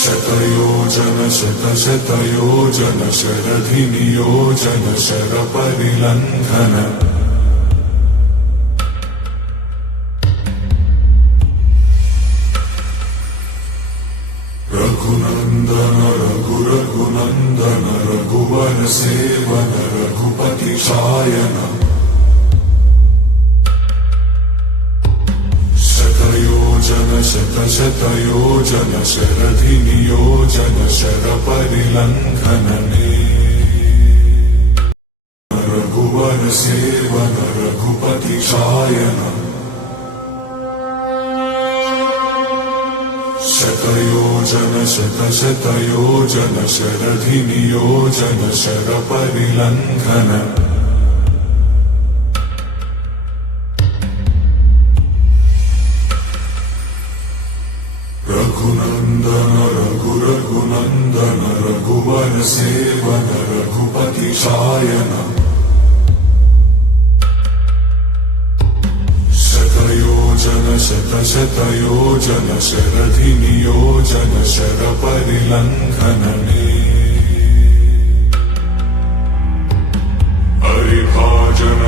शतयोजनशतशतयोजनशरधिनियोजनशरपरिलङ्घनम् शतयोजनशतशतयोजनशरधिनियोजनशरपरिलङ्घनम् Raghunandan रघुरघुनन्दन रघुवर सेवन Raghupati Shayan शतयोजन शतशतयोजन शरधिनियोजन शरपरिलङ्घनने रघुवर सेवन Raghupati Shayan शतयोजन शतशतयोजन शरधिनियोजन शरपरिलङ्घनम् Raghunandan रघुरघुनन्दन रघुवर सेवन Raghupati Shayan शतयोजन शतशतयोजन शरधिनियोजन शरपरिलङ्घनने हरिभाजन